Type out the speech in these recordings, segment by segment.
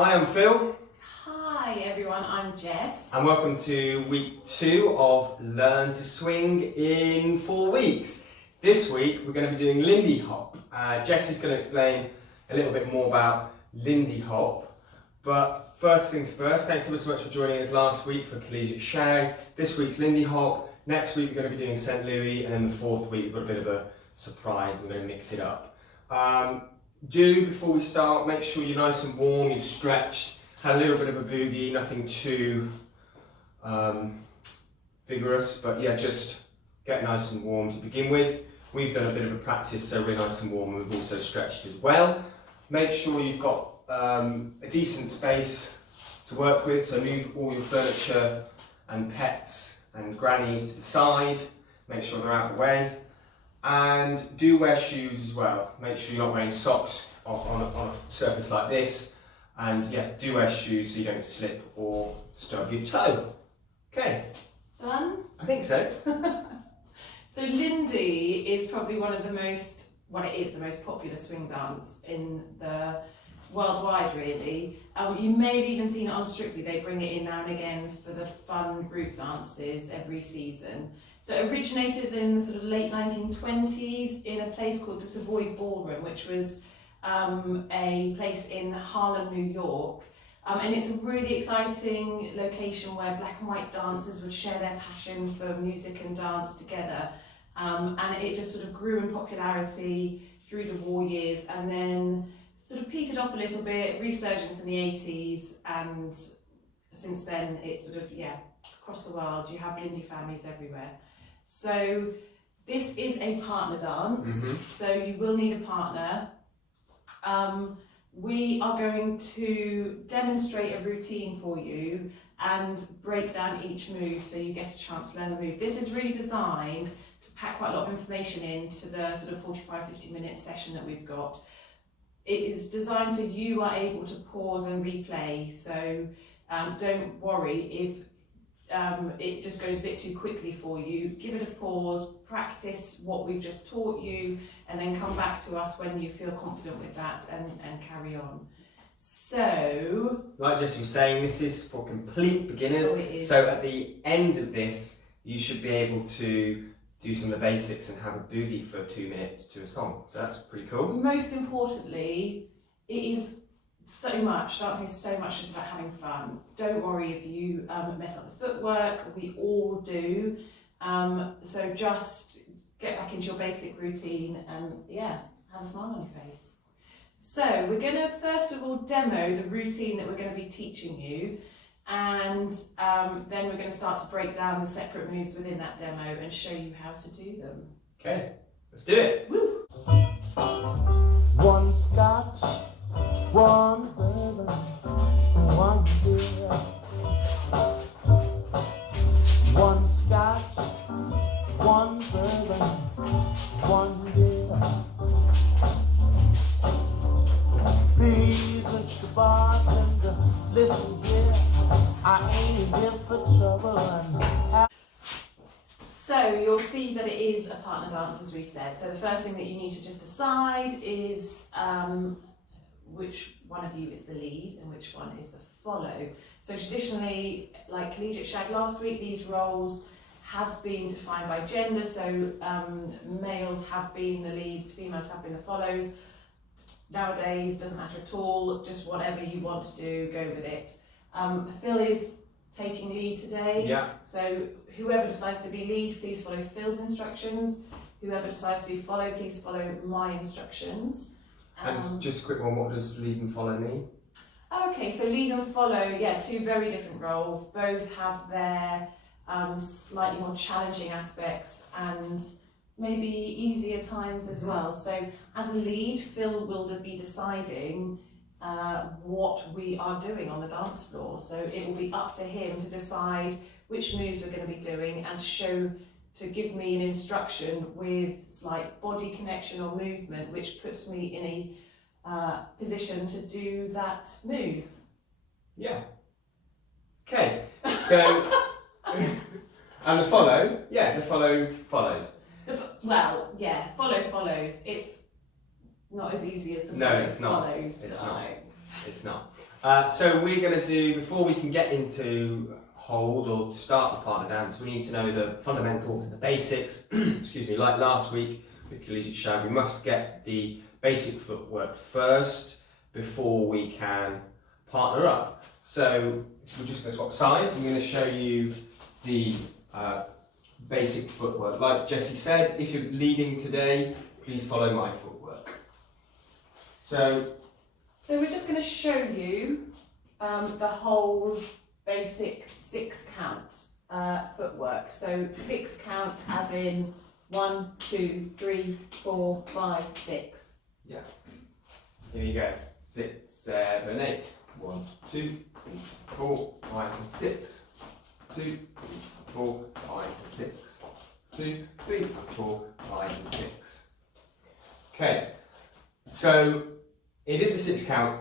Hi, I'm Phil. Hi everyone, I'm Jess. And welcome to week 2 of Learn to Swing in 4 weeks. This week we're going to be doing Lindy Hop. Jess is going to explain a little bit more about Lindy Hop. But first things first, thanks ever so much for joining us last week for Collegiate Shag. This week's Lindy Hop. Next week we're going to be doing St. Louis, and then the 4th week we've got a bit of a surprise. We're going to mix it up. Before we start, make sure you're nice and warm, you've stretched, had a little bit of a boogie, nothing too vigorous, but yeah, just get nice and warm to begin with. We've done a bit of a practice, so we're nice and warm, and we've also stretched as well. Make sure you've got a decent space to work with, so move all your furniture and pets and grannies to the side, make sure they're out of the way. And do wear shoes as well. Make sure you're not wearing socks on a surface like this. And yeah, do wear shoes so you don't slip or stub your toe. Okay. Done? I think so. So Lindy is probably one of the most, it is the most popular swing dance in the worldwide really. You may have even seen it on Strictly. They bring it in now and again for the fun group dances every season. So it originated in the sort of late 1920s in a place called the Savoy Ballroom, which was a place in Harlem, New York. And it's a really exciting location where black and white dancers would share their passion for music and dance together. And it just sort of grew in popularity through the war years, and then sort of petered off a little bit, resurgence in the 80s, and since then it's sort of, across the world you have Lindy families everywhere. So this is a partner dance, so you will need a partner. We are going to demonstrate a routine for you and break down each move so you get a chance to learn the move. This is really designed to pack quite a lot of information into the sort of 45-50 minute session that we've got. It is designed so you are able to pause and replay, so don't worry if it just goes a bit too quickly for you. Give it a pause, practice what we've just taught you, and then come back to us when you feel confident with that and carry on. So, like Jess was saying, this is for complete beginners. Oh, it is. So at the end of this, you should be able to do some of the basics and have a boogie for 2 minutes to a song. So that's pretty cool. Most importantly, it is dancing is so much just about having fun. Don't worry if you mess up the footwork, we all do. So just get back into your basic routine and have a smile on your face. So we're going to first of all demo the routine that we're going to be teaching you, and then we're going to start to break down the separate moves within that demo and show you how to do them. Okay, let's do it. Woo! One scotch, one bourbon, one beer. One scotch, one bourbon, one beer. Please, Mr. Bartender, listen here. I ain't here for trouble and So you'll see that it is a partner dance, as we said. So the first thing that you need to just decide is which one of you is the lead and which one is the follow. So traditionally, like Collegiate Shag last week, these roles have been defined by gender. So males have been the leads, females have been the follows. Nowadays, doesn't matter at all, just whatever you want to do, go with it. Phil is taking lead today. Yeah. So whoever decides to be lead, please follow Phil's instructions. Whoever decides to be follow, please follow my instructions. And just a quick one, what does lead and follow mean? Okay, so lead and follow, two very different roles. Both have their slightly more challenging aspects and maybe easier times as well. So as a lead, Phil will be deciding what we are doing on the dance floor. So it will be up to him to decide which moves we're going to be doing and to give me an instruction with slight body connection or movement, which puts me in a position to do that move. Yeah. Okay, so, and the follow, the follow follows. Follow follows. It's not as easy as the No, follow it's not. follows. It's not. It's not. So we're going to do, before we can get into hold or start the partner dance, we need to know the fundamentals and the basics. Excuse me, like last week with collegiate shag, we must get the basic footwork first before we can partner up. So we're just going to swap sides. I'm going to show you the basic footwork. Like Jessie said, if you're leading today, please follow my footwork. So we're just going to show you the whole basic 6 count footwork. So 6 count as in 1, 2, 3, 4, 5, 6. Yeah. Here you go. 6, 7, 8. 1, 2, 3, 4, 5, and 6. 2, 3, 4, 5, 6. 2, 3, 4, 5, and 6. Okay. So it is a 6 count,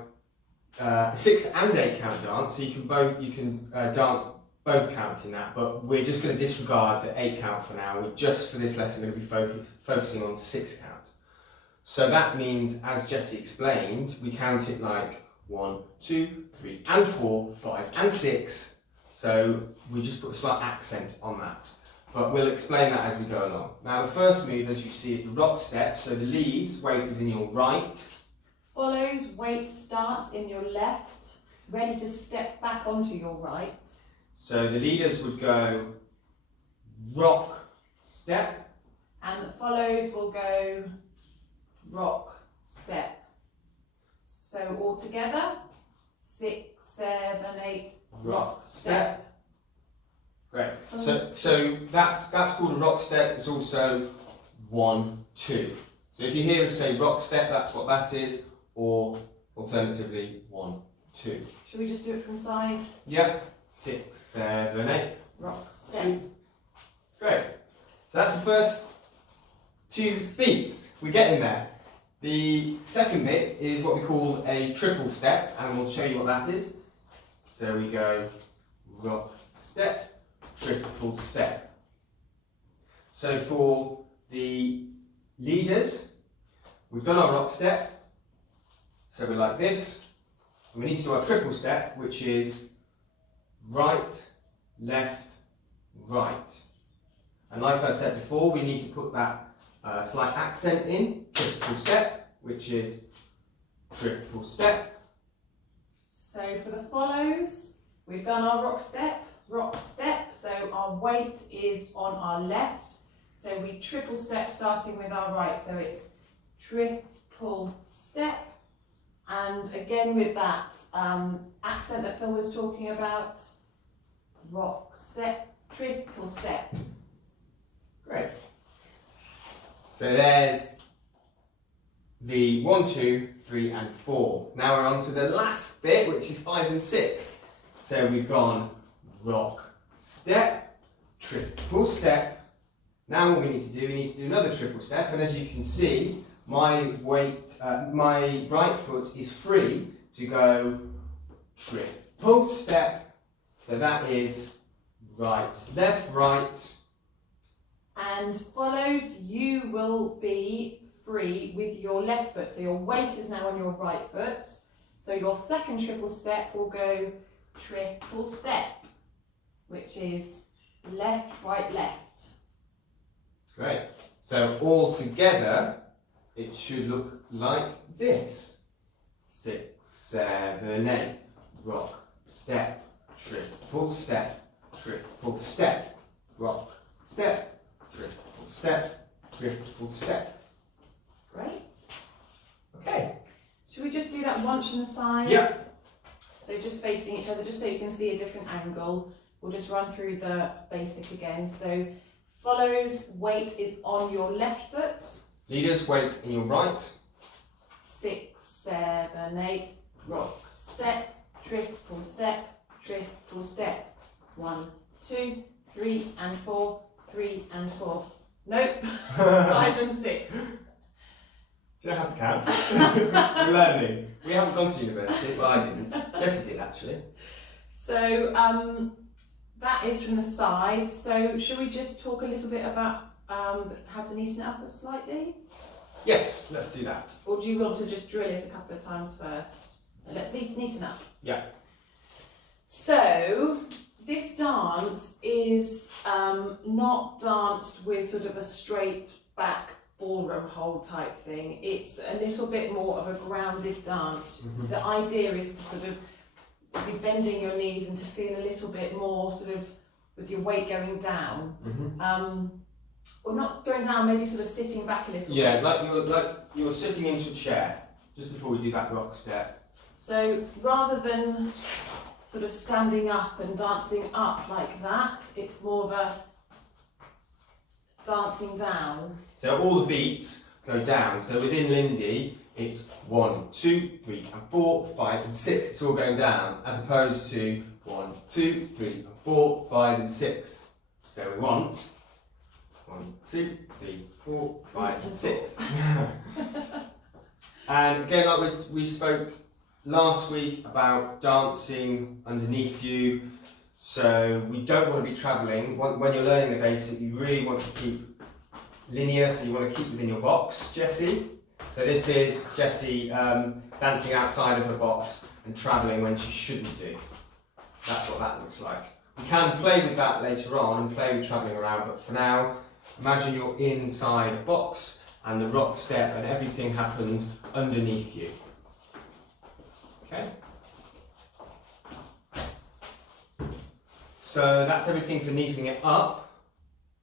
6 and 8 count dance. So you can dance both counts in that, but we're just going to disregard the 8 count for now. We're just for this lesson going to be focusing on 6 count. So that means, as Jessie explained, we count it like 1, 2, 3, and 4, 5, and 6. So we just put a slight accent on that. But we'll explain that as we go along. Now the first move, as you see, is the rock step. So the leads, weight is in your right. Follows, weight starts in your left, ready to step back onto your right. So the leaders would go rock, step. And the follows will go rock, step. So all together, 6, 7, 8, rock, step. Great. So that's called a rock step. It's also 1, 2. So if you hear us say rock step, that's what that is, or alternatively 1, 2. Should we just do it from the side? Yep. 6, 7, 8. Rock, step. 2. Great. So that's the first 2 beats. We're getting there. The second bit is what we call a triple step, and we'll show you what that is. So we go rock, step, triple step. So for the leaders, we've done our rock step. So we're like this. And we need to do our triple step, which is right, left, right. And like I said before, we need to put that slight accent in, triple step, which is triple step. So for the follows, we've done our rock step. So our weight is on our left. So we triple step starting with our right. So it's triple step. And again with that accent that Phil was talking about, rock, step, triple step. Great. So there's the 1, 2, 3, and 4. Now we're on to the last bit, which is 5 and 6. So we've gone rock, step, triple step. Now what we need to do another triple step. And as you can see, my right foot is free to go triple step. So that is right, left, right. And follows, you will be free with your left foot. So your weight is now on your right foot. So your second triple step will go triple step, which is left, right, left. Great. So all together, it should look like this. 6, 7, 8. Rock, step, triple step, triple step. Rock, step, triple step, triple step. Great. Okay. Should we just do that once on the side? Yeah. So just facing each other, just so you can see a different angle. We'll just run through the basic again. So follows, weight is on your left foot. Leaders, weight in your right. 6, 7, 8. Rock, step, triple step, triple step. 1, 2, 3, and 4. 3 and 4. Nope. 5 and 6. Do you know how to count? We're learning. We haven't gone to university. Well, I didn't. Jessie did actually. So that is from the side. So should we just talk a little bit about how to neaten it up slightly? Yes, let's do that. Or do you want to just drill it a couple of times first? Let's neaten up. Yeah. So this dance is not danced with sort of a straight back ballroom hold type thing. It's a little bit more of a grounded dance. Mhm. The idea is to sort of be bending your knees and to feel a little bit more sort of with your weight going down. Mhm. Or not going down, maybe sort of sitting back a little Yeah, bit. like you're sitting into a chair just before we do that rock step. So rather than sort of standing up and dancing up like that, it's more of a dancing down. So all the beats go down. So within Lindy, it's 1, 2, 3, and 4, 5, and 6. It's all going down, as opposed to 1, 2, 3, and 4, 5, and 6. So we want 1, 2, 3, 4, 5, and 6. And again, like we spoke last week about dancing underneath you. So we don't want to be travelling. When you're learning the basic, you really want to keep linear, so you want to keep within your box, Jessie. So this is Jessie dancing outside of her box and travelling when she shouldn't do. That's what that looks like. We can play with that later on and play with travelling around, but for now, imagine you're inside a box and the rock step and everything happens underneath you. Okay? So that's everything for neating it up.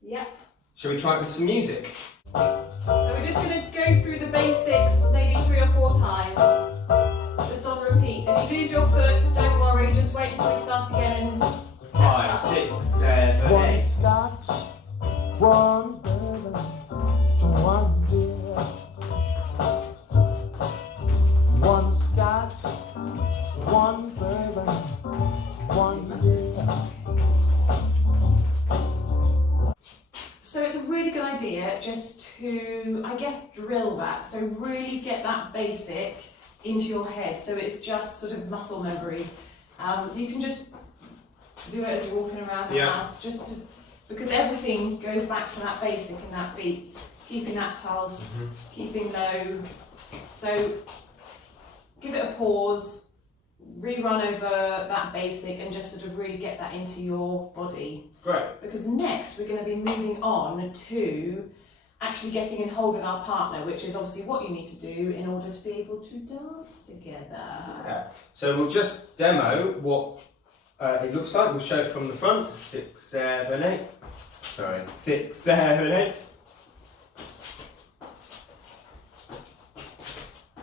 Yep. Shall we try it with some music? So we're just going to go through the basics maybe 3 or 4 times, just on repeat. If you lose your foot, don't worry, just wait until we start again and 5, 6, 7, 8. One scotch, one bourbon, one beer. One scotch, one bourbon, one beer. So it's a really good idea just to, I guess, drill that. So really get that basic into your head. So it's just sort of muscle memory. You can just do it as you're walking around the house, just to, because everything goes back to that basic and that beat, keeping that pulse, keeping low. So give it a pause, rerun over that basic and just sort of really get that into your body. Great. Because next we're going to be moving on to actually getting in hold with our partner, which is obviously what you need to do in order to be able to dance together. Yeah. So we'll just demo what it looks like. We'll show it from the front. 6, 7, 8. Sorry. 6, 7, 8.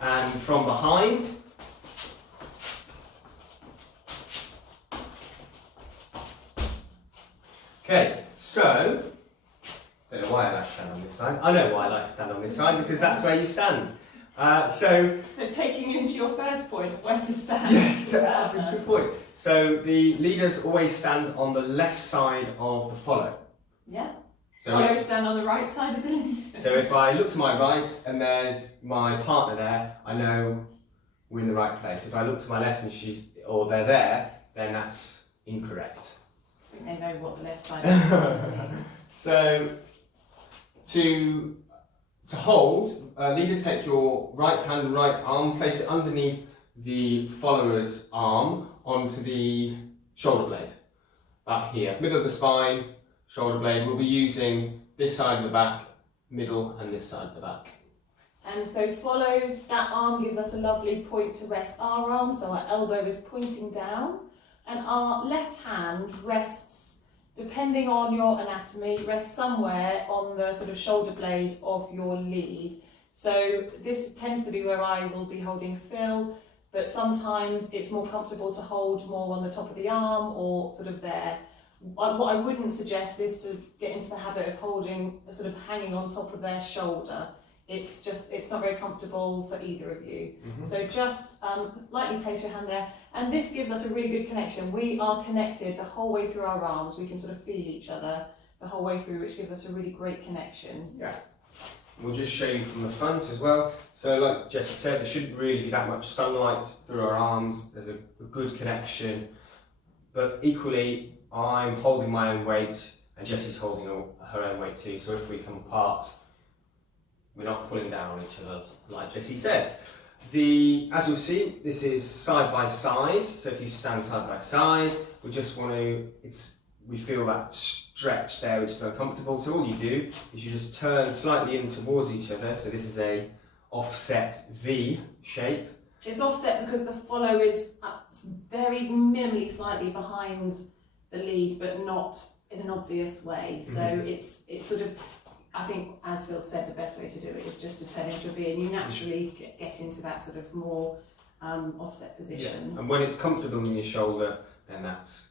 And from behind. Okay, so, I don't know why I like to stand on this side. I know why I like to stand on this side, because that's where you stand. So taking you into your first point of where to stand. yes, that's a good point. So the leaders always stand on the left side of the follow. Yeah. So Follow stand on the right side of the leaders. So if I look to my right and there's my partner there, I know we're in the right place. If I look to my left and they're there, then that's incorrect. I think they know what the left side of the means. So to hold, leaders take your right hand and right arm, place it underneath the follower's arm onto the shoulder blade. Back here, middle of the spine, shoulder blade. We'll be using this side of the back, middle, and this side of the back. And so follows, that arm gives us a lovely point to rest our arm, so our elbow is pointing down, and our left hand rests, depending on your anatomy, rests somewhere on the sort of shoulder blade of your lead. So this tends to be where I will be holding Phil, but sometimes it's more comfortable to hold more on the top of the arm or sort of there. What I wouldn't suggest is to get into the habit of holding, sort of hanging on top of their shoulder. It's not very comfortable for either of you. Mm-hmm. So just lightly place your hand there, and this gives us a really good connection. We are connected the whole way through our arms. We can sort of feel each other the whole way through, which gives us a really great connection. Yeah. We'll just show you from the front as well. So like Jessie said, there shouldn't really be that much sunlight through our arms. There's a good connection, but equally I'm holding my own weight and Jessie's holding her own weight too. So if we come apart, we're not pulling down on each other, like Jessie said. As you'll see, this is side by side. So if you stand side by side, we just want to, we feel that stretch there, which is uncomfortable. So all you do is you just turn slightly in towards each other. So this is a offset V shape. It's offset because the follow is very minimally slightly behind the lead, but not in an obvious way. So it's sort of, I think, as Phil said, the best way to do it is just to turn into a V, and you naturally get into that sort of more offset position. Yeah. And when it's comfortable in your shoulder, then that's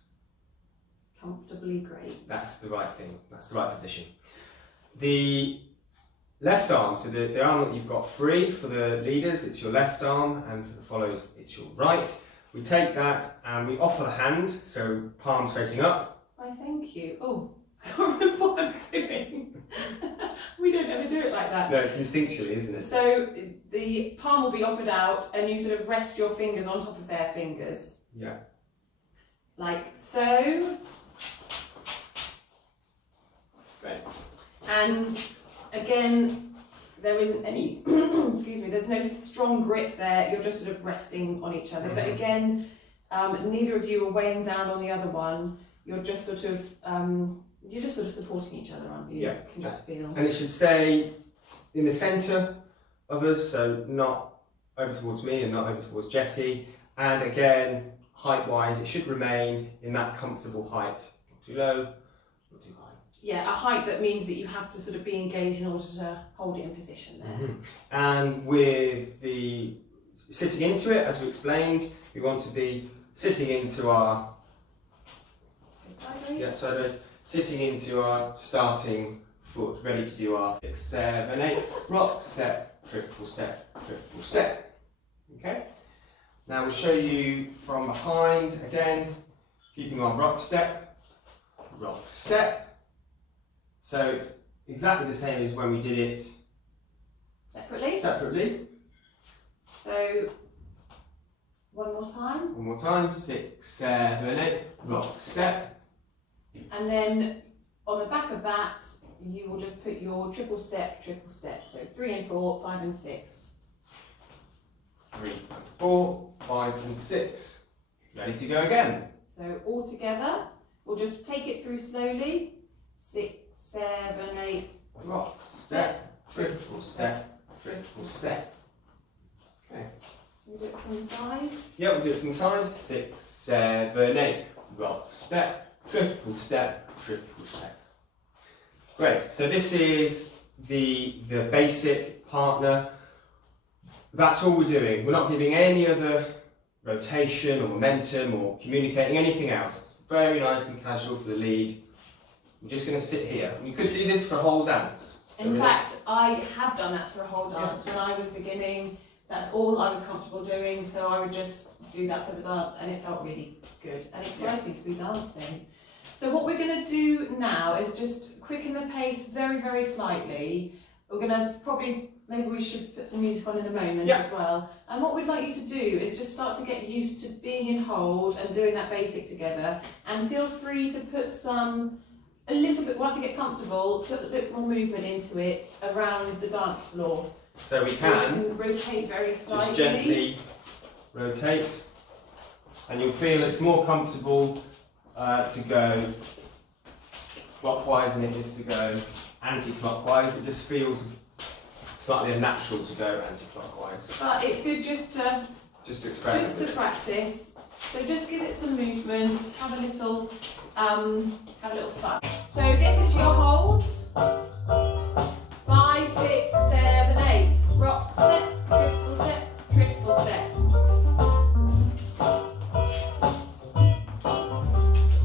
comfortably great. That's the right thing. That's the right position. The left arm, so the arm that you've got free for the leaders, it's your left arm, and for the followers, it's your right. We take that and we offer the hand, so palms facing up. Why, thank you. Oh, I can't remember what I'm doing. We don't ever do it like that. No, it's instinctually, isn't it? So the palm will be offered out, and you sort of rest your fingers on top of their fingers. Yeah. Like so. Great. And again, there isn't any, excuse me, there's no strong grip there, you're just sort of resting on each other. But again, neither of you are weighing down on the other one, you're just sort of supporting each other, aren't you? Yeah. You can just feel. And it should stay in the centre of us, so not over towards me and not over towards Jessie. And again, height-wise, it should remain in that comfortable height. Not too low, not too high. Yeah, a height that means that you have to sort of be engaged in order to hold it in position there. And with the sitting into it, as we explained, we want to be sitting into our sideways, sitting into our starting foot, ready to do our 6, 7, 8, rock, step, triple step, triple step. Okay. Now we'll show you from behind again, keeping our rock step. So it's exactly the same as when we did it separately. So, one more time. 6, 7, 8, rock step. And then on the back of that, you will just put your triple step. So 3 and 4, 5 and 6. 3 and 4, 5 and 6. Ready to go again. So all together, we'll just take it through slowly. 6, 7, 8, rock step, triple step, triple step. Okay. Can we do it from the side? Yeah, we'll do it from the side. 6, 7, 8, rock step, triple step, triple step. Great. So this is the basic partner. That's all we're doing. We're not giving any other rotation or momentum or communicating anything else. It's very nice and casual for the lead. We're just going to sit here. You could do this for a whole dance. In fact, I have done that for a whole dance. When I was beginning, that's all I was comfortable doing, so I would just do that for the dance, and it felt really good and exciting to be dancing. So what we're going to do now is just quicken the pace very, very slightly. We're going to maybe we should put some music on in a moment as well. And what we'd like you to do is just start to get used to being in hold and doing that basic together. And feel free to put a little bit, once you get comfortable, put a bit more movement into it around the dance floor. So we You can can rotate very slightly. just gently rotate, and you'll feel it's more comfortable to go clockwise than it is to go anti-clockwise. It just feels slightly unnatural to go anti-clockwise. But it's good just to experiment. Just to practice. So just give it some movement, have a little fun. So get into your holds. 5, 6, 7, 8. Rock step, triple step, triple step.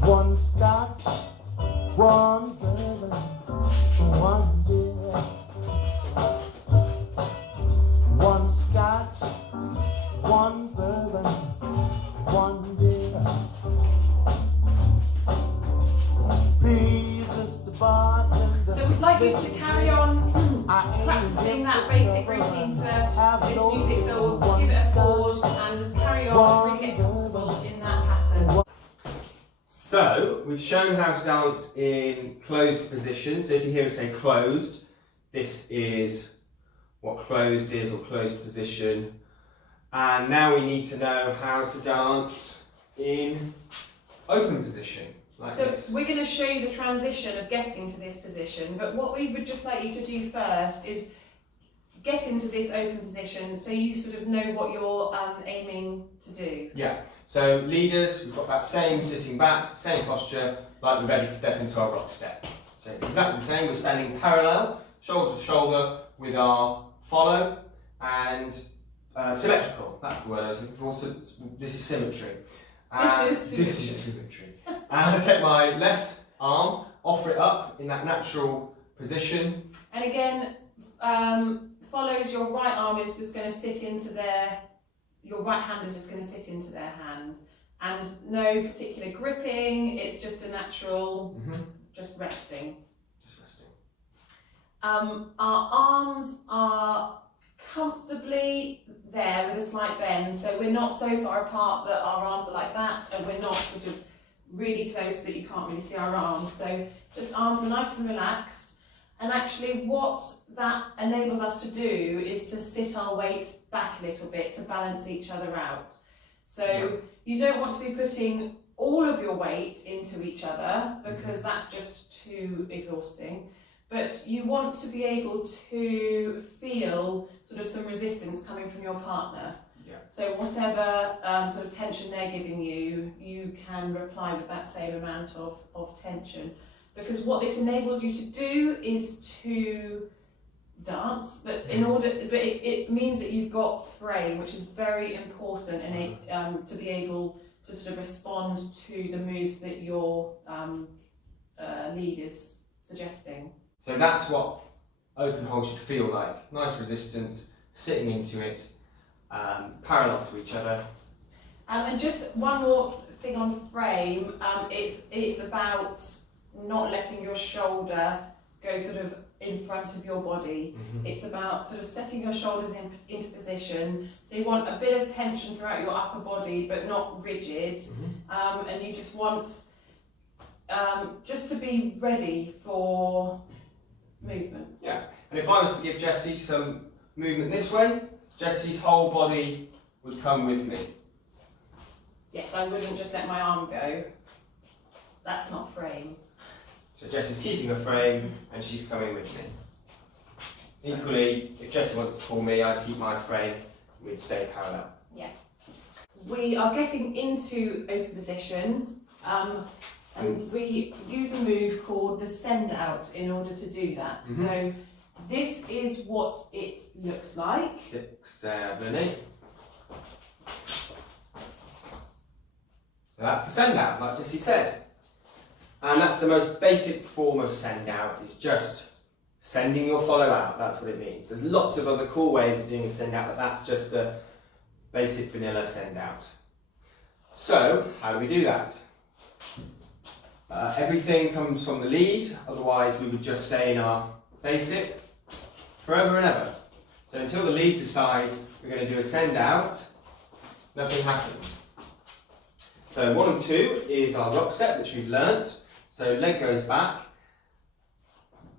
One scotch, one bourbon, one beer. One scotch, one bourbon, one beer. Please, Mr. Bartender. So we'd like you to carry on practicing that basic routine to this music. So we'll just give it a pause and just carry on, really get comfortable in that pattern. So we've shown how to dance in closed position. So if you hear us say closed, this is what closed is, or closed position. And now we need to know how to dance in open position, like So this. we're going to show you the transition of getting to this position, but what we would just like you to do first is get into this open position so you sort of know what you're aiming to do. Yeah, so leaders, we've got that same sitting back, same posture, like we're ready to step into our rock step. So it's exactly the same, we're standing parallel, shoulder to shoulder with our follow, and symmetrical, that's the word I was looking for. So this is symmetry. This is symmetry. And I take my left arm, offer it up in that natural position. And again, follows your right arm is just going to sit into your right hand is just going to sit into their hand. And no particular gripping, it's just a natural, just resting. Just resting. Our arms are comfortably there with a slight bend, so we're not so far apart that our arms are like that, and we're not sort of really close that you can't really see our arms. So just arms are nice and relaxed. And actually what that enables us to do is to sit our weight back a little bit to balance each other out. So you don't want to be putting all of your weight into each other because that's just too exhausting. But you want to be able to feel sort of some resistance coming from your partner. Yeah. So whatever sort of tension they're giving you, you can reply with that same amount of tension. Because what this enables you to do is to dance, but it means that you've got frame, which is very important, and to be able to sort of respond to the moves that your lead is suggesting. So that's what open hold should feel like. Nice resistance, sitting into it, parallel to each other. And just one more thing on frame, it's about not letting your shoulder go sort of in front of your body. It's about sort of setting your shoulders into position. So you want a bit of tension throughout your upper body, but not rigid. And you just want just to be ready for movement. Yeah, and if I was to give Jessie some movement this way, Jessie's whole body would come with me. Yes, I wouldn't just let my arm go. That's not frame. So Jessie's keeping her frame and she's coming with me. Equally, if Jessie wants to pull me, I'd keep my frame and we'd stay parallel. Yeah. We are getting into open position. And we use a move called the send out in order to do that. So this is what it looks like. 6, 7, 8. So that's the send out, like Jessie said. And that's the most basic form of send out. It's just sending your follow out. That's what it means. There's lots of other cool ways of doing a send out, but that's just the basic vanilla send out. So how do we do that? Everything comes from the lead, otherwise we would just stay in our basic forever and ever. So until the lead decides we're going to do a send out, nothing happens. So 1 and 2 is our rock step, which we've learnt. So leg goes back,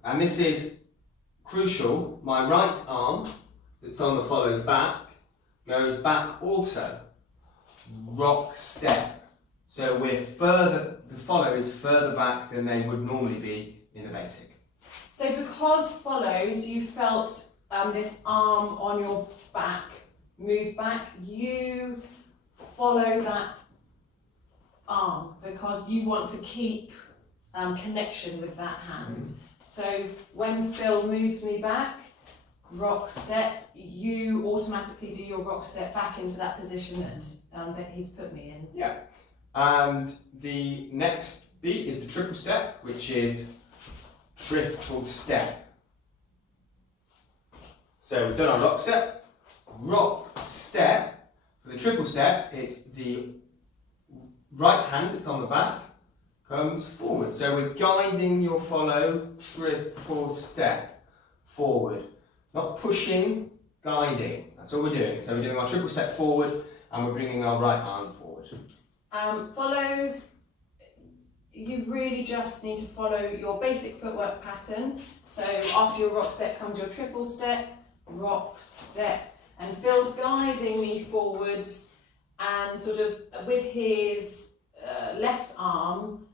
and this is crucial. My right arm that's on the follow's back goes back also. Rock step. So we're further, the follow is further back than they would normally be in the basic. So because follows, you felt this arm on your back move back, you follow that arm because you want to keep connection with that hand. So when Phil moves me back, rock step, you automatically do your rock step back into that position that he's put me in. Yeah. And the next beat is the triple step, which is triple step. So we've done our rock step. For the triple step, it's the right hand that's on the back comes forward. So we're guiding your follow, triple step forward. Not pushing, guiding. That's all we're doing. So we're doing our triple step forward and we're bringing our right arm forward. Follows, you really just need to follow your basic footwork pattern. So after your rock step comes your triple step, rock step, and Phil's guiding me forwards and sort of with his left arm,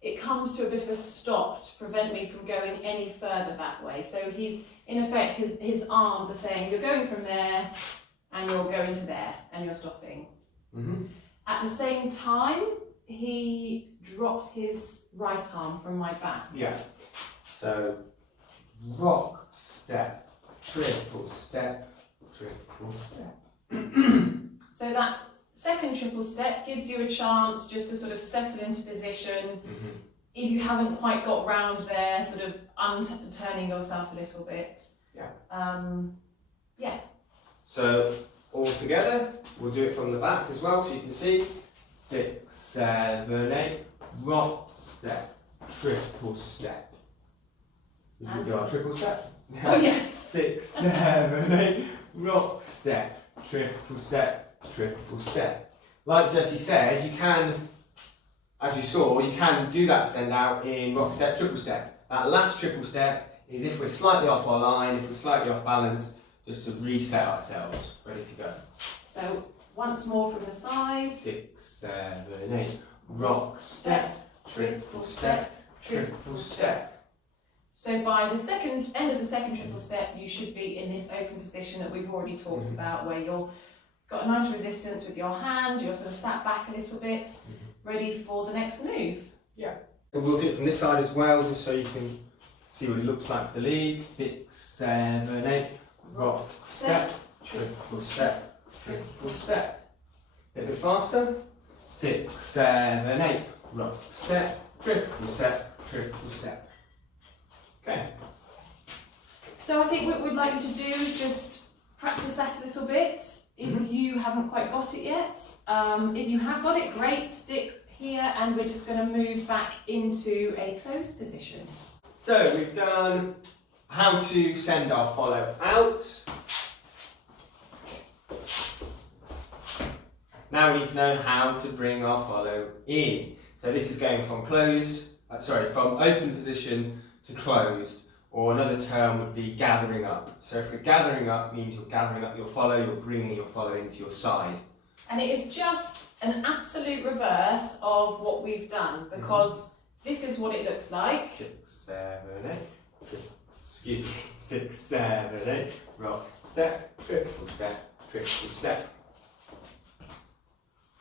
it comes to a bit of a stop to prevent me from going any further that way. So he's, in effect, his arms are saying, you're going from there and you're going to there and you're stopping. Mm-hmm. At the same time, he drops his right arm from my back. Yeah. So rock, step, triple step, triple step. So that second triple step gives you a chance just to sort of settle into position. Mm-hmm. If you haven't quite got round there, sort of turning yourself a little bit. Yeah. Yeah. So all together, we'll do it from the back as well, so you can see. 6, 7, 8, rock, step, triple step. We And- do our triple step. Oh yeah. 6, 7, 8, rock, step, triple step, triple step. Like Jessie said, you can, as you saw, you can do that send out in rock, step, triple step. That last triple step is if we're slightly off our line, if we're slightly off balance, just to reset ourselves, ready to go. So once more from the side. 6, 7, 8, rock, step, triple step, triple step. So by the end of the second triple step, you should be in this open position that we've already talked about, where you've got a nice resistance with your hand, you're sort of sat back a little bit, ready for the next move. Yeah. And we'll do it from this side as well, just so you can see what it looks like for the lead. 6, 7, 8, rock, step, triple step, triple step. A bit faster. 6, 7, 8, rock, step, triple step, triple step. Okay. So I think what we'd like you to do is just practice that a little bit if you haven't quite got it yet. If you have got it, great, stick here and we're just going to move back into a closed position. So we've done how to send our follow out. Now we need to know how to bring our follow in. So this is going from from open position to closed, or another term would be gathering up. So if we're gathering up, means you're gathering up your follow, you're bringing your follow into your side. And it is just an absolute reverse of what we've done, because this is what it looks like. 6, 7, 8, excuse me, 6, 7, 8, rock, step, triple step, triple step.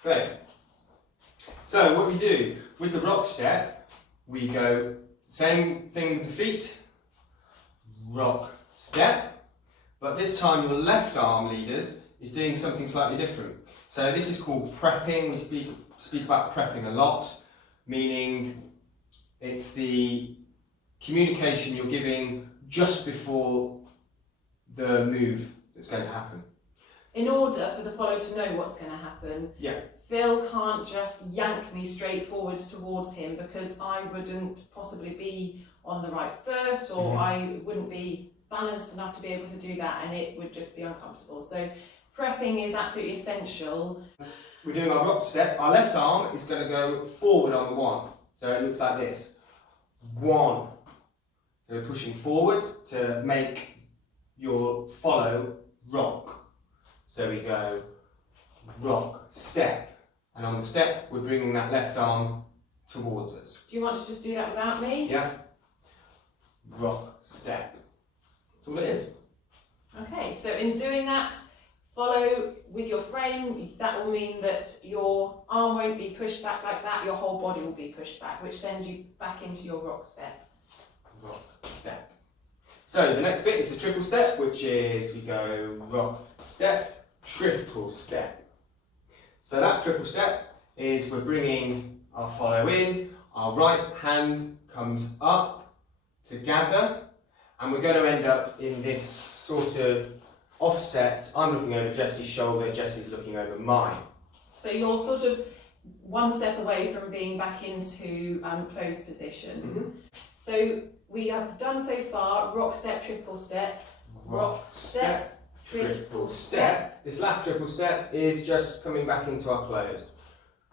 Great. So what we do with the rock step, we go same thing with the feet, rock, step, but this time your left arm, leaders, is doing something slightly different. So this is called prepping. We speak about prepping a lot, meaning it's the communication you're giving just before the move that's going to happen. In order for the follow to know what's going to happen, Yeah. Phil can't just yank me straight forwards towards him, because I wouldn't possibly be on the right foot, or I wouldn't be balanced enough to be able to do that, and it would just be uncomfortable. So prepping is absolutely essential. We're doing our rock step. Our left arm is going to go forward on the 1. So it looks like this. 1. So we're pushing forward to make your follow rock. So we go rock, step. And on the step, we're bringing that left arm towards us. Do you want to just do that without me? Yeah? Rock, step. That's all it is. Okay, so in doing that, follow with your frame. That will mean that your arm won't be pushed back like that, your whole body will be pushed back, which sends you back into your rock step. Rock, step. So the next bit is the triple step, which is we go rock, step, triple step. So that triple step is we're bringing our follow in, our right hand comes up to gather, and we're going to end up in this sort of offset. I'm looking over Jessie's shoulder, Jessie's looking over mine. So you're sort of one step away from being back into closed position. So we have done so far rock, step, triple step, rock, step, triple step. This last triple step is just coming back into our closed.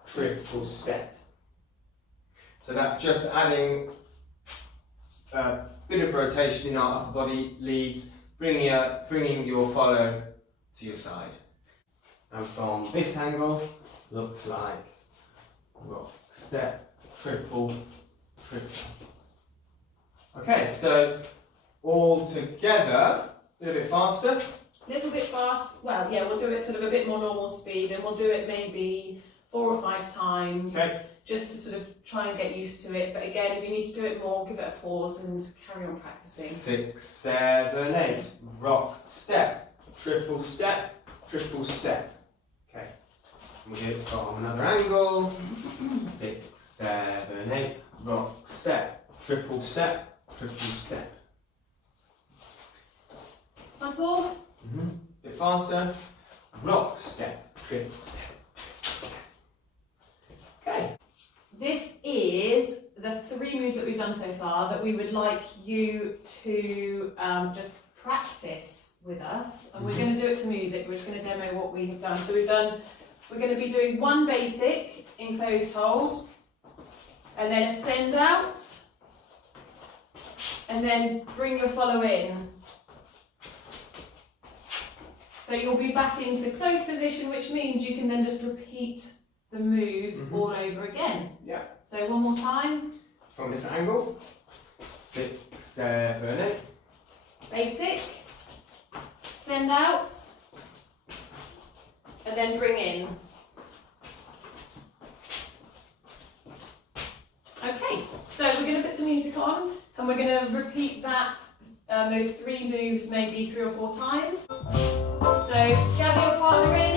Triple step. So that's just adding a bit of rotation in our upper body leads, bringing your follow to your side. And from this angle, looks like rock, step, triple, triple. Okay, so all together, a little bit faster. A little bit fast. Well, yeah, we'll do it sort of a bit more normal speed, and we'll do it maybe 4 or 5 times, Okay. just to sort of try and get used to it. But again, if you need to do it more, give it a pause and carry on practicing. 6, 7, 8. Rock, step, triple step, triple step. Okay. And we do it from another angle. 6, 7, 8. Rock, step, triple step, triple step. Once more. Bit faster. Rock, step, triple step. Okay. This is the 3 moves that we've done so far that we would like you to just practice with us. And we're going to do it to music. We're just going to demo what we have done. So we're going to be doing 1 basic in closed hold, and then a send out, and then bring your follow in. So you'll be back into closed position, which means you can then just repeat the moves all over again. Yeah. So one more time. From a different angle. 6, 7, 8. Basic. Send out. And then bring in. Okay, so we're going to put some music on, and we're going to repeat that, those 3 moves maybe 3 or 4 times. So gather your partner in,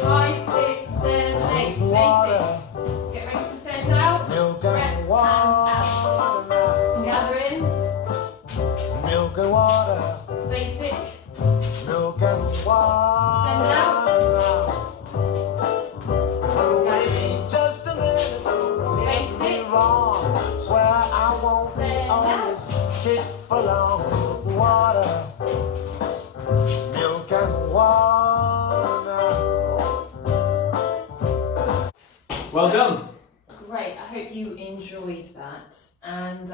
5, 6, 7, 8, basic. Get ready to send out, Milk rep and and water. out. Gather in, Milk and water. basic, Milk and water. send out. Wait just a minute. Basic. Wrong. Swear I won't be Send on out. this kick for long. Milk and water. Milk and water. Well done. Great, I hope you enjoyed that. And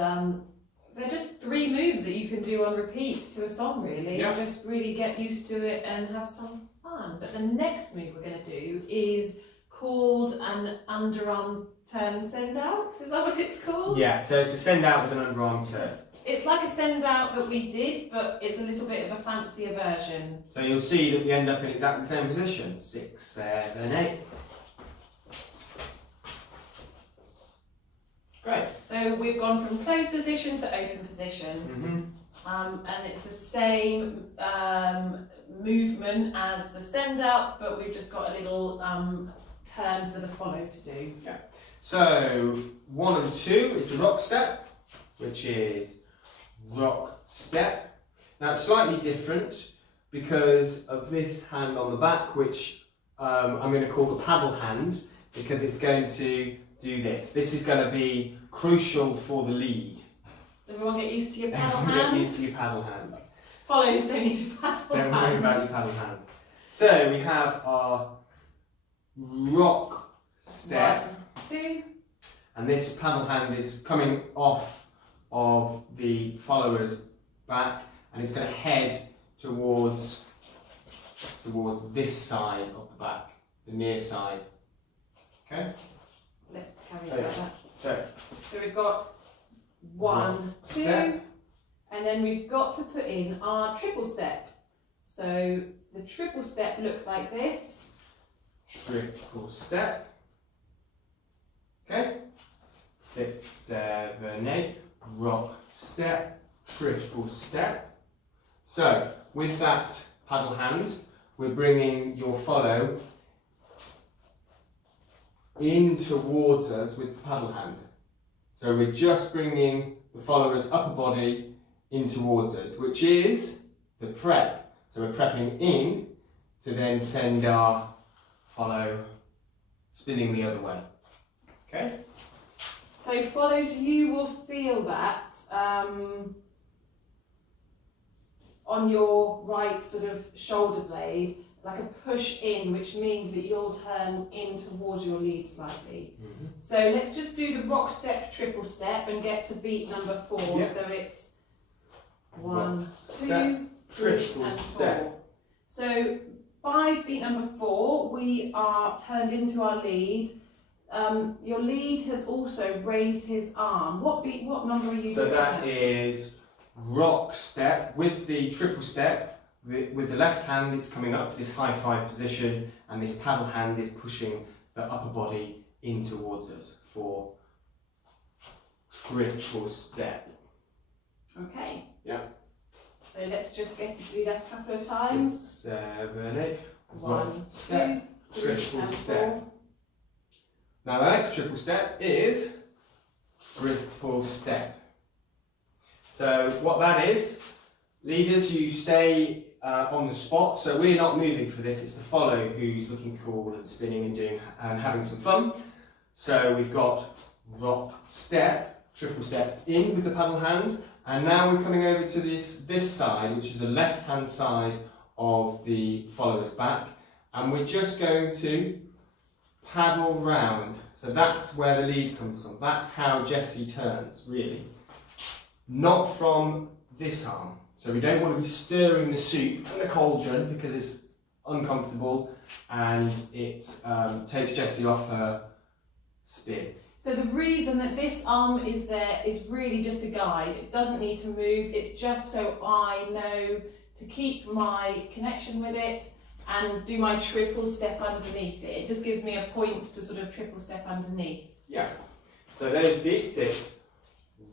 they're just 3 moves that you can do on repeat to a song, really. Yeah. Just really get used to it and have some fun. But the next move we're going to do is called an underarm turn send out. Is that what it's called? Yeah, so it's a send out with an underarm turn. It's like a send out that we did, but it's a little bit of a fancier version. So you'll see that we end up in exactly the same position. 6, 7, 8. Great. So we've gone from closed position to open position. And it's the same movement as the send out, but we've just got a little turn for the follow to do. So 1 and 2 is the rock step, which is rock step. Now it's slightly different because of this hand on the back, which I'm going to call the paddle hand, because it's going to do this. This is going to be crucial for the lead. Everyone get used to your paddle Everyone hand. get used to your paddle hand. Follows don't need your paddle Don't hand. worry about your paddle hand. So we have our rock step, 1, 2. and this paddle hand is coming off of the follower's back, and it's going to head towards this side of the back, the near side. Okay? Let's carry Oh, it yeah. like that. So So we've got 1, 2, step. and then we've got to put in our triple step. So the triple step looks like this. Triple step. Okay? 6, 7, 8. Rock step. Triple step. So with that paddle hand, we're bringing your follow in towards us with the paddle hand. So we're just bringing the follower's upper body in towards us, which is the prep. So we're prepping in to then send our follow spinning the other way. Okay? So follows, you will feel that on your right sort of shoulder blade, like a push in, which means that you'll turn in towards your lead slightly. So let's just do the rock step, triple step and get to beat number 4. Yeah. So it's 1, 2, step, 3 triple and step. 4. So by beat number 4, we are turned into our lead. Your lead has also raised his arm. What number are you So doing? that is rock step with the triple step. With the left hand, it's coming up to this high five position, and this paddle hand is pushing the upper body in towards us for triple step. Okay. Yeah. So let's just do that a couple of times. 6, 7, 8. 1, step, 2, 3, triple and step. 4. Now the next triple step is triple step. So what that is, leaders, you stay on the spot. So we're not moving for this. It's the follow who's looking cool and spinning and doing and having some fun. So we've got rock step, triple step in with the paddle hand, and now we're coming over to this side, which is the left hand side of the follower's back, and we're just going to paddle round. So that's where the lead comes from. That's how Jessie turns, really. Not from this arm. So we don't want to be stirring the soup and the cauldron because it's uncomfortable and it takes Jessie off her spin. So the reason that this arm is there is really just a guide. It doesn't need to move. It's just so I know to keep my connection with it and do my triple step underneath it. It just gives me a point to sort of triple step underneath. Yeah. So those beats, it's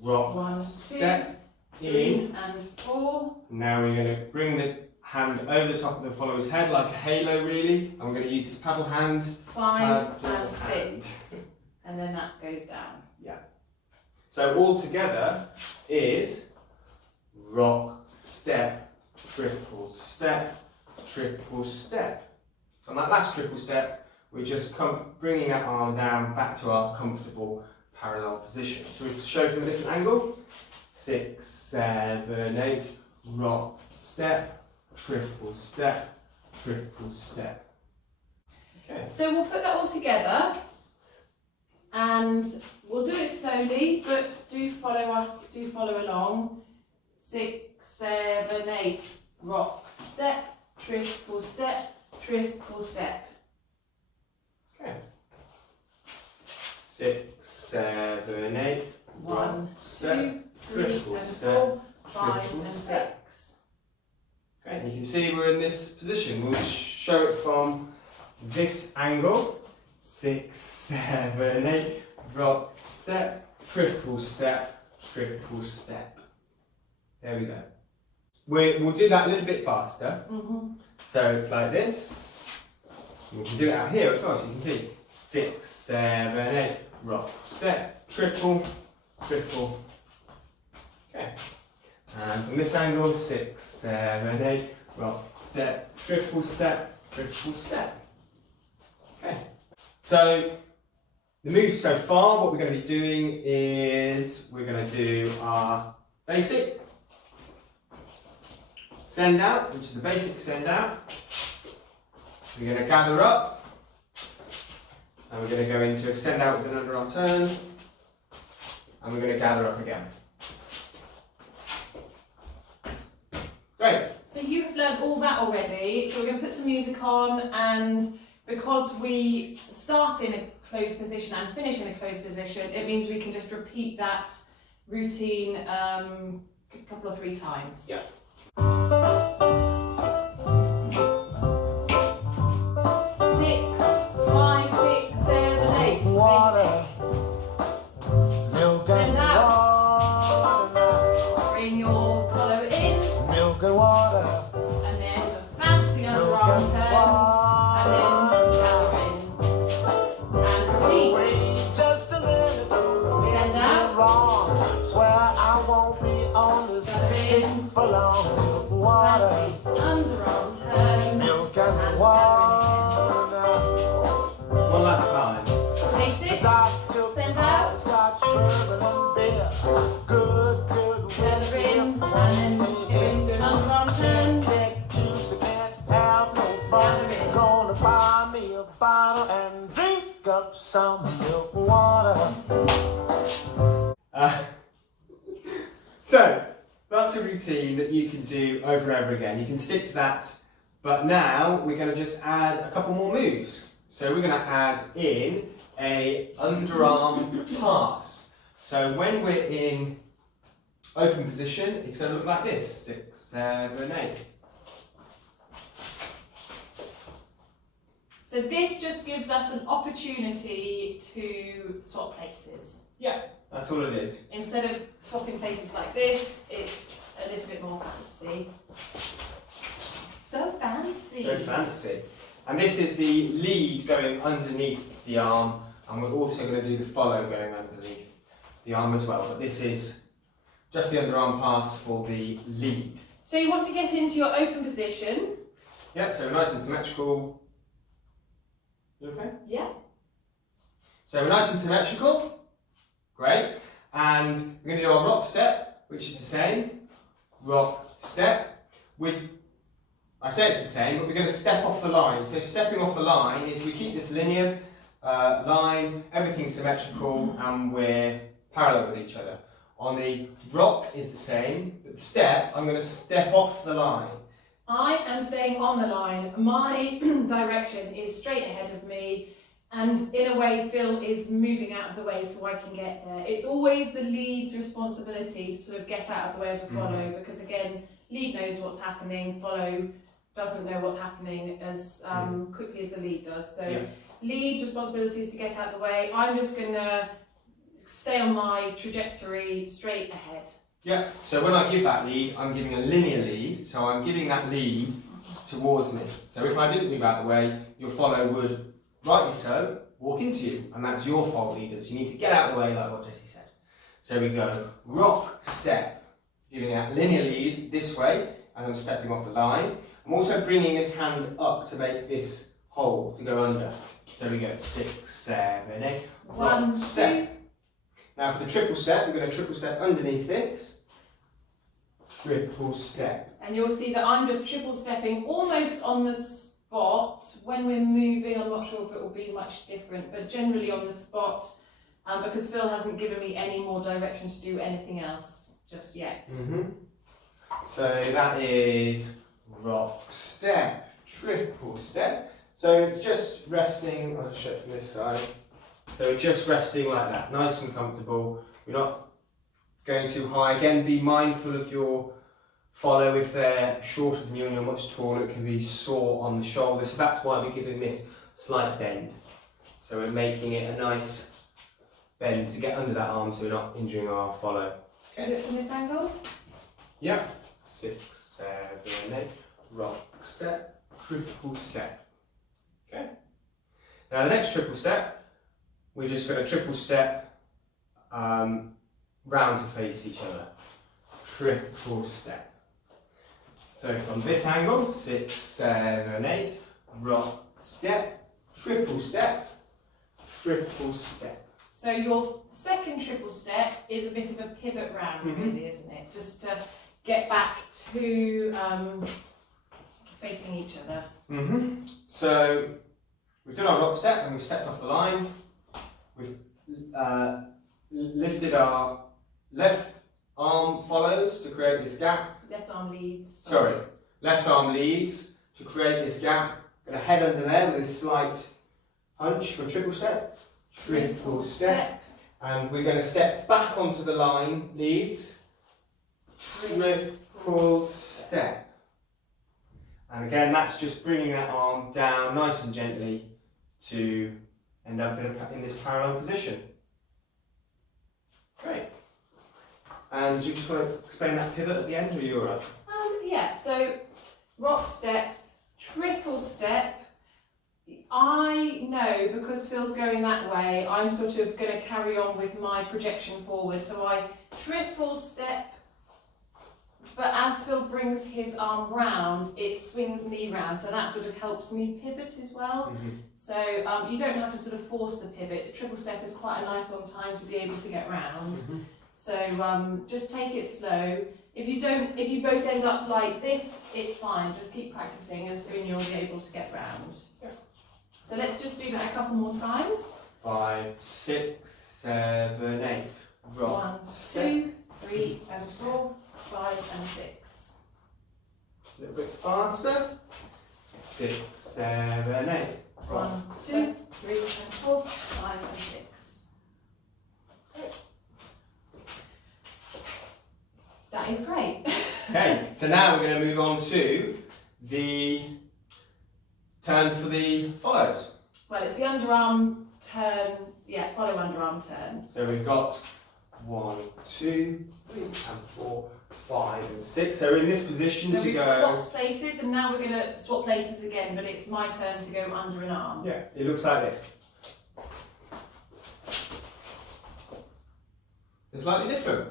rock, 1, 2, step, 3 in. and 4. Now we're going to bring the hand over the top of the follower's head like a halo, really. And we're going to use this paddle hand. 5 paddle and hand. 6. And then that goes down. Yeah. So all together is rock, step, triple step, triple step. On that last triple step, we're just bringing that arm down back to our comfortable parallel position. So we show from a different angle. 6, 7, 8, rock, step, triple step, triple step. Okay. So we'll put that all together and we'll do it slowly, but do follow along. 6, 7, 8, rock, step, triple step, triple step. Okay. 6, 7, 8, 1, step, 2, 3 triple and step, 4, 5 triple and step. 6. Okay, and you can see we're in this position. We'll show it from this angle. 6, 7, 8, rock, step, triple step, triple step. There we go. We'll do that a little bit faster. So it's like this. We can do it out here as well, so you can see. 6, 7, 8, rock, step, triple, triple. Okay. And from this angle, 6, 7, 8, rock, step, triple step, triple step. Okay. So the moves so far, what we're going to be doing is we're going to do our basic send out, which is the basic send out. We're going to gather up, and we're going to go into a send out with an underarm turn, and we're going to gather up again. Great. So you've learned all that already, so we're going to put some music on, and because we start in a closed position and finish in a closed position, it means we can just repeat that routine a couple or 3 times. Yeah. 6, 5, 6, 7, 8. Water, milk and Send out. water, Bring your collar in, milk and water, and then the fancy milk underarm and turn, and then gather in. And repeat. Wait just a minute, Send out. wrong. Swear I won't be on this thing for long. Milk and water, Fancy underarm turn, milk and and gathering water. One last time. The Basic, doctor send out, Scotch bourbon and beer. Good, good gather in, whiskey. and then go into an underarm turn. Get juicy, can't have no fun. Gather in. Gonna buy me a bottle and drink up some milk and water. So that's a routine that you can do over and over again. You can stick to that But now we're going to just add a couple more moves. So we're going to add in a underarm pass. So when we're in open position, it's going to look like this. 6, 7, 8. So this just gives us an opportunity to swap places. Yeah, that's all it is. Instead of swapping places like this, it's a little bit more fancy. So fancy. So fancy. And this is the lead going underneath the arm, and we're also going to do the follow going underneath the arm as well. But this is just the underarm pass for the lead. So you want to get into your open position. Yep, so nice and symmetrical. You okay? Yeah. So we're nice and symmetrical. Great. And we're going to do our rock step, which is the same. Rock step. I say it's the same, but we're going to step off the line. So stepping off the line is we keep this linear line, everything's symmetrical, and we're parallel with each other. On the rock is the same, but the step, I'm going to step off the line. I am staying on the line. My direction is straight ahead of me, and in a way Phil is moving out of the way so I can get there. It's always the lead's responsibility to sort of get out of the way of the follow, because again, lead knows what's happening, follow doesn't know what's happening as quickly as the lead does. So lead's responsibility is to get out of the way. I'm just going to stay on my trajectory straight ahead. Yeah, so when I give that lead, I'm giving a linear lead, so I'm giving that lead towards me. So if I didn't move out of the way, your follow would, rightly so, walk into you, and that's your fault, leaders. You need to get out of the way like what Jessie said. So we go rock, step, giving that linear lead this way as I'm stepping off the line. I'm also bringing this hand up to make this hole to go under. So we go 6, 7, 8, rock, 1, 2. step. Now for the triple step, we're going to triple step underneath this. Triple step. And you'll see that I'm just triple stepping almost on the spot. When we're moving, I'm not sure if it will be much different, but generally on the spot, because Phil hasn't given me any more direction to do anything else just yet. So that is rock, step, triple step. So it's just resting, I'll just show it from this side. So we're just resting like that, nice and comfortable. We're not going too high. Again, be mindful of your follow. If they're shorter than you and you're much taller, it can be sore on the shoulder. So that's why we're giving this slight bend. So we're making it a nice bend to get under that arm so we're not injuring our follow. Okay. Look from this angle. Yep. 6, 7, 8. Rock, step, triple step. Okay. Now the next triple step, we're just going to triple step round to face each other. Triple step. So from this angle, 6, 7, 8, rock, step, triple step, triple step. So your second triple step is a bit of a pivot round, really, isn't it? Just to get back to facing each other. So we've done our rock step and we've stepped off the line. We've lifted our left arm follows to create this gap. Left arm leads. Sorry, left arm leads to create this gap. Going to head under there with a slight hunch for triple step. Triple step. And we're going to step back onto the line leads. Triple step. And again, that's just bringing that arm down nice and gently to end up in this parallel position. Great. And you just want to explain that pivot at the end, or are you alright? Yeah, so rock step, triple step. I know because Phil's going that way, I'm sort of going to carry on with my projection forward. So I triple step, but as Phil brings his arm round, it swings me round. So that sort of helps me pivot as well. So you don't have to sort of force the pivot. A triple step is quite a nice long time to be able to get round. So just take it slow. If you both end up like this, it's fine. Just keep practicing and soon you'll be able to get round. So let's just do that a couple more times. 5, 6, 7, 8. Rock, 1, step. 2, 3, and 4, 5, and 6. A little bit faster. 6, 7, 8. 1, 2, 3, and 4, 5, and 6. That is great. Okay, so now we're going to move on to the turn for the follows. Well, it's the underarm turn, yeah, follow underarm turn. So we've got 1, 2, 3, and 4, 5, and 6. So we're in this position So to we've go. swapped places, and now we're going to swap places again, but it's my turn to go under an arm. Yeah, it looks like this. It's slightly different.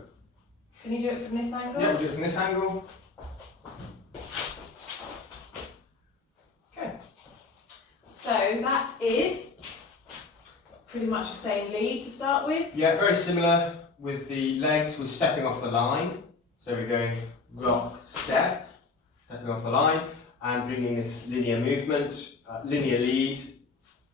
Can you do it from this angle? Yeah, we'll do it from this angle. Okay. So that is pretty much the same lead to start with. Yeah, very similar with the legs. We're stepping off the line. So we're going rock, step, stepping off the line, and bringing this linear movement, linear lead.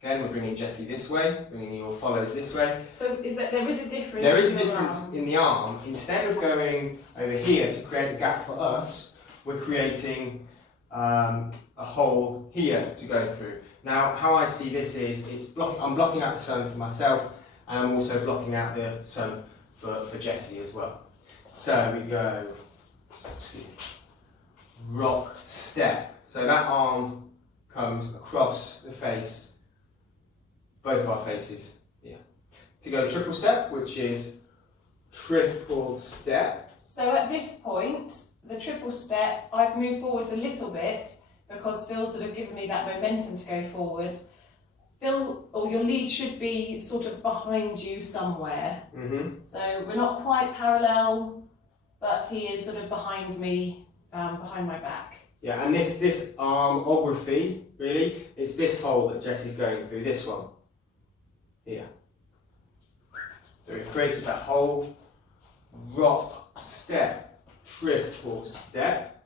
Again, we're bringing Jessie this way, bringing your follows this way. So is that there is a difference? There is a in the difference arm? in the arm. Instead of going over here to create a gap for us, we're creating a hole here to go through. Now, how I see this is, I'm blocking out the sun for myself, and I'm also blocking out the sun for Jessie as well. So we go, rock, step. So that arm comes across the face, both of our faces here. To go triple step, which is triple step. So at this point, the triple step, I've moved forwards a little bit because Phil's sort of given me that momentum to go forwards. Phil, or your lead should be sort of behind you somewhere. So we're not quite parallel, but he is sort of behind me, behind my back. Yeah, and this armography, really, is this hole that Jessie's going through, this one, here. So we've created that hole, rock, step, triple step.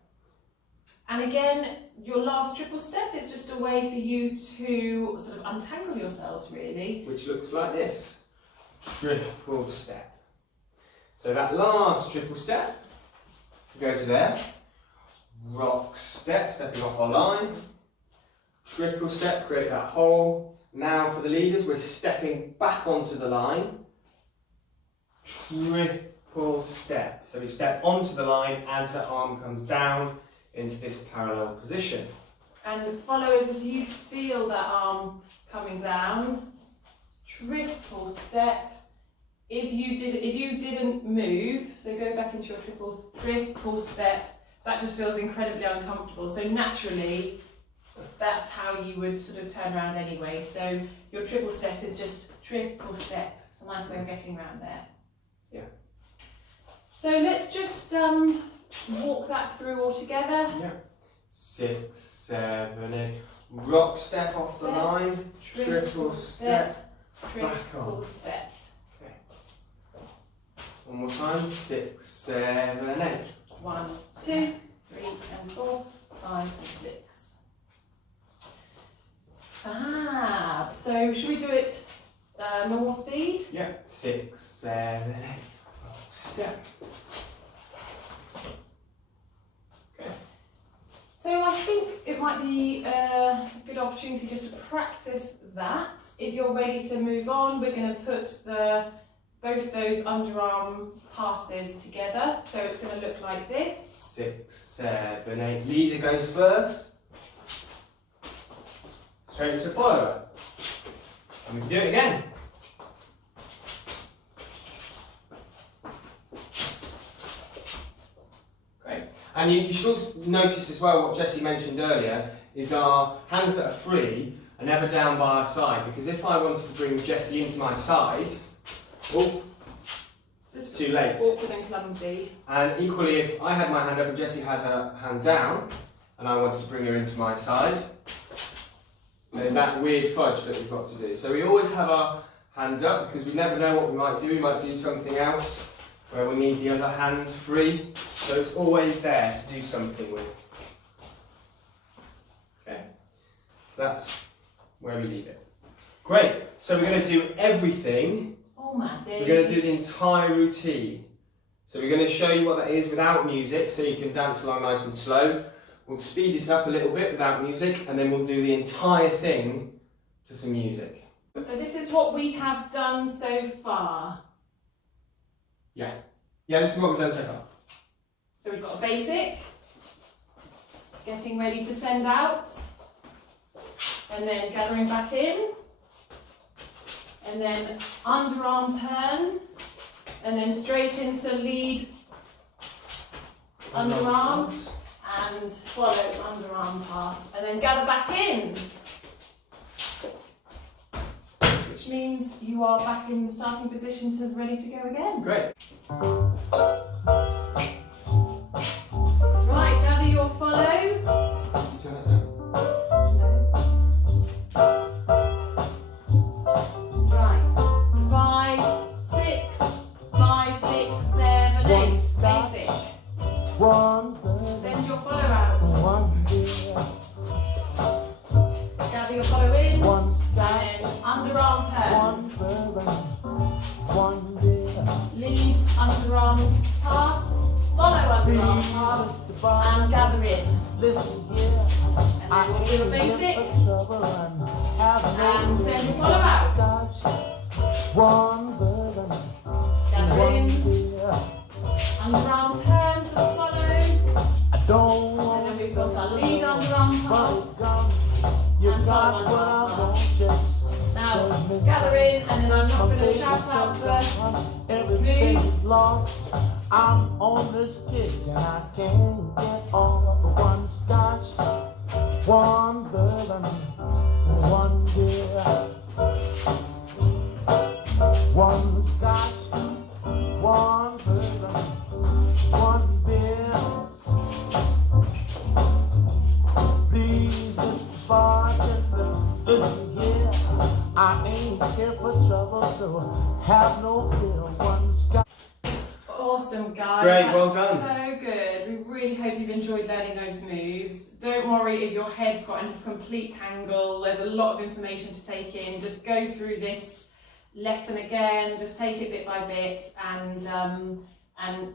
And again, your last triple step is just a way for you to sort of untangle yourselves, really. Which looks like this, triple step. So that last triple step, we go to there, rock, step, stepping off our line, triple step, create that hole. Now for the leaders, we're stepping back onto the line, triple step. So we step onto the line as the arm comes down into this parallel position. And followers, as you feel that arm coming down, triple step. If you didn't move, so go back into your triple step, that just feels incredibly uncomfortable. So naturally, that's how you would sort of turn around anyway. So your triple step is just triple step. It's a nice way of getting around there. Yeah. So let's just walk that through all together. Yeah. 6, 7, 8. Rock, step off the line, triple step, back triple on. step. Okay. One more time. 6, 7, 8. 1, 2, 3, and 4, 5, and 6. Fab. So should we do it normal speed? Yeah. 6, 7, 8. Rock, step. Okay. So I think it might be a good opportunity just to practice that. If you're ready to move on, we're going to put both those underarm passes together. So it's going to look like this. 6, 7, 8. Leader goes first. Straight to follower. And we can do it again. Great. And you should also notice as well what Jessie mentioned earlier is our hands that are free are never down by our side, because if I wanted to bring Jessie into my side, oh, it's too late. Awkward and clumsy. And equally, if I had my hand up and Jessie had her hand down, and I wanted to bring her into my side, there's that weird fudge that we've got to do. So we always have our hands up, because we never know what we might do. We might do something else where we need the other hand free. So it's always there to do something with. Okay, so that's where we leave it. Great, so we're going to do everything. Oh my days. We're going to do the entire routine. So we're going to show you what that is without music, so you can dance along nice and slow. We'll speed it up a little bit without music, and then we'll do the entire thing to some music. So this is what we have done so far. Yeah, this is what we've done so far. So we've got a basic, getting ready to send out, and then gathering back in, and then underarm turn, and then straight into lead underarm, and follow underarm pass, and then gather back in. Which means you are back in starting position to ready to go again. Great. Right, gather your follow. You turn it down. Right, 5, 6, 7, 8. Basic. Send your follow out. Gather your follow in. And then underarm turn. Lead underarm pass. Follow underarm pass. And gather in. And then we'll do a basic. And send your follow out. Gather in. Underarm turn for the follow. And then we've got our lead underarm pass. And follow underarm pass. Now, gather in, and then I'm not going to shout out the moves. I'm on this kick and I can't get off. One scotch, one bourbon, one beer. One scotch, one bourbon, one beer. Please, Mr. Bartender, listen here. I ain't here for trouble, so have no fear. One scotch. Awesome, guys. Great, That's well done. So good. We really hope you've enjoyed learning those moves. Don't worry if your head's got in a complete tangle. There's a lot of information to take in. Just go through this lesson again. Just take it bit by bit, and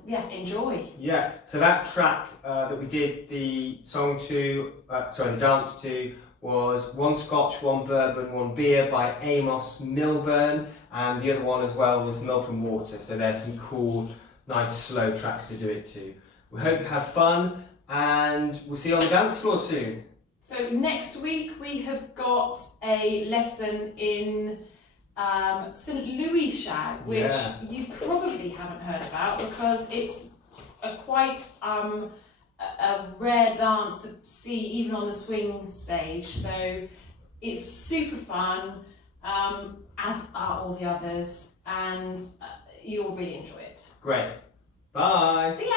yeah, enjoy. Yeah, so that track that we did the the dance to was One Scotch, One Bourbon, One Beer by Amos Milburn, and the other one as well was Milk and Water. So there's some cool, nice slow tracks to do it to. We hope you have fun, and we'll see you on the dance floor soon. So next week we have got a lesson in St. Louis shag, which you probably haven't heard about because it's a quite a rare dance to see even on the swing stage. So it's super fun, as are all the others, and you'll really enjoy it. Great. Bye. See ya!